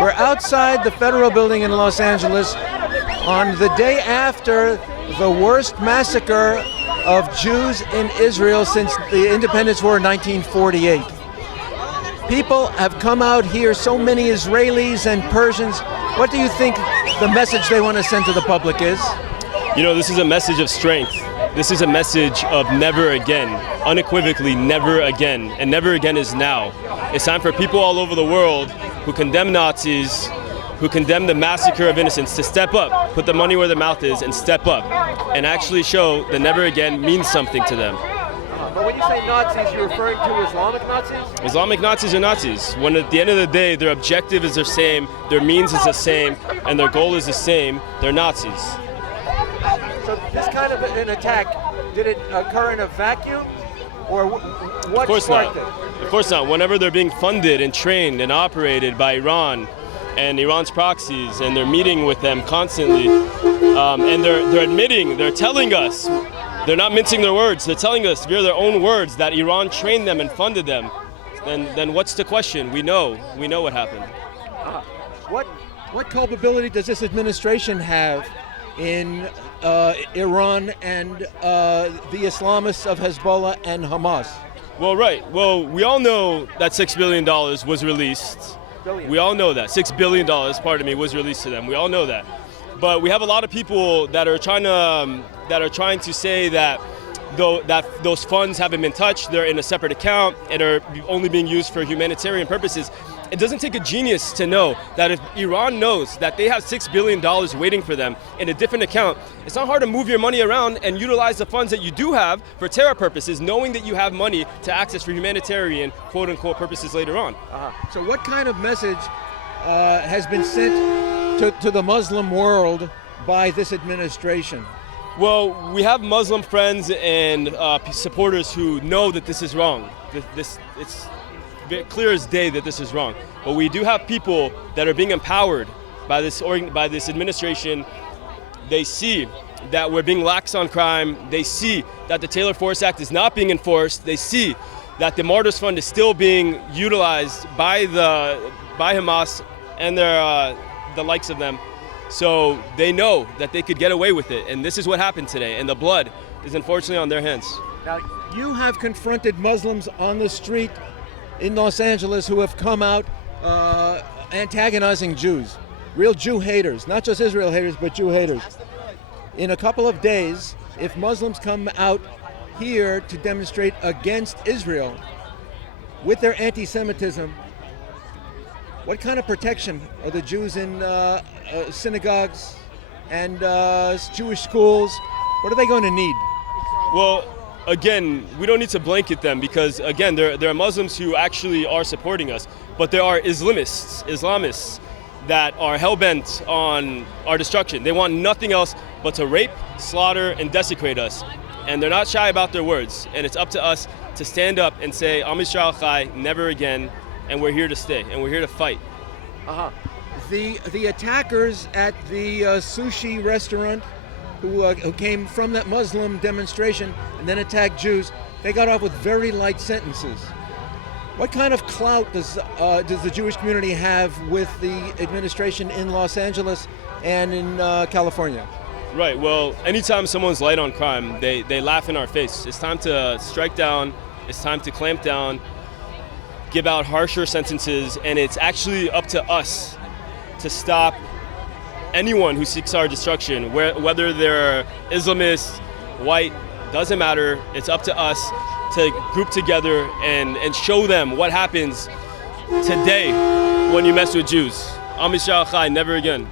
We're outside the federal building in Los Angeles on the day after the worst massacre of Jews in Israel since the Independence War in 1948. People have come out here, so many Israelis and Persians. What do you think the message they want to send to the public is? You know, this is a message of strength. This is a message of never again, unequivocally never again, and never again is now. It's time for people all over the world who condemn Nazis, who condemn the massacre of innocents to step up, put the money where their mouth is and step up and actually show that never again means something to them. But when you say Nazis, you're referring to Islamic Nazis? Islamic Nazis are Nazis. When at the end of the day, their objective is the same, their means is the same, and their goal is the same, they're Nazis. So this kind of an attack, did it occur in a vacuum? Or what sparked it? Of course not. Whenever they're being funded and trained and operated by Iran and Iran's proxies, and they're meeting with them constantly, and they're admitting, they're telling us, they're not mincing their words, they're telling us via their own words that Iran trained them and funded them, then what's the question? We know what happened. What culpability does this administration have in Iran and the Islamists of Hezbollah and Hamas? Well, right. Well, we all know that $6 billion was released. We all know that. $6 billion, was released to them. We all know that. But we have a lot of people that are trying to say that those funds haven't been touched, they're in a separate account and are only being used for humanitarian purposes. It doesn't take a genius to know that if Iran knows that they have $6 billion waiting for them in a different account, it's not hard to move your money around and utilize the funds that you do have for terror purposes, knowing that you have money to access for humanitarian, quote-unquote, purposes later on. So what kind of message has been sent to the Muslim world by this administration? Well, we have Muslim friends and supporters who know that this is wrong. It's clear as day that this is wrong. But we do have people that are being empowered by this administration. They see that we're being lax on crime. They see that the Taylor Force Act is not being enforced. They see that the Martyrs Fund is still being utilized by Hamas and the likes of them. So they know that they could get away with it, and this is what happened today, and the blood is unfortunately on their hands. Now, you have confronted Muslims on the street in Los Angeles who have come out antagonizing Jews, real Jew haters, not just Israel haters, but Jew haters. In a couple of days, if Muslims come out here to demonstrate against Israel with their anti-Semitism, what kind of protection are the Jews in synagogues and Jewish schools? What are they going to need? Well, again, we don't need to blanket them because, again, there are Muslims who actually are supporting us, but there are Islamists that are hell-bent on our destruction. They want nothing else but to rape, slaughter, and desecrate us. And they're not shy about their words. And it's up to us to stand up and say, Am Yisrael Chai, never again, and we're here to stay, and we're here to fight. The attackers at the sushi restaurant who came from that Muslim demonstration and then attacked Jews, they got off with very light sentences. What kind of clout does the Jewish community have with the administration in Los Angeles and in California? Right, well, anytime someone's light on crime, they laugh in our face. It's time to strike down, it's time to clamp down, give out harsher sentences, and it's actually up to us to stop anyone who seeks our destruction, whether they're Islamists, white, doesn't matter. It's up to us to group together and show them what happens today when you mess with Jews. Am Yisrael Chai, never again.